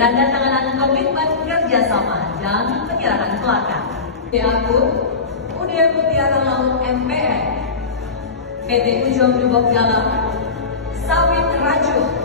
penandatanganan komitmen kerjasama dan penyerahan plakat. Aku, Union Mutiara Laut MPN, PT Ujung Lubok Dalam, Sawit Racun,